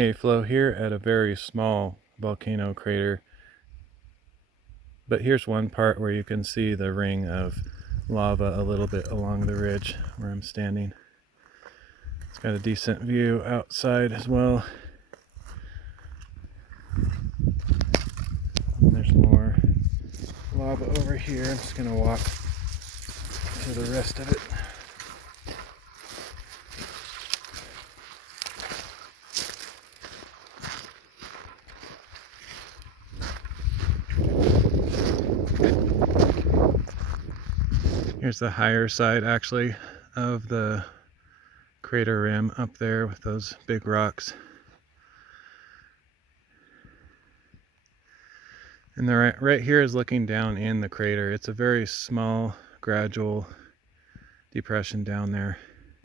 Hey Flo, here at a very small volcano crater, but here's one part where you can see the ring of lava a little bit along the ridge where I'm standing. It's got a decent view outside as well. And there's more lava over here. I'm just gonna walk to the rest of it. Here's the higher side actually of the crater rim up there with those big rocks. And the right here is looking down in the crater. It's a very small, gradual depression down there.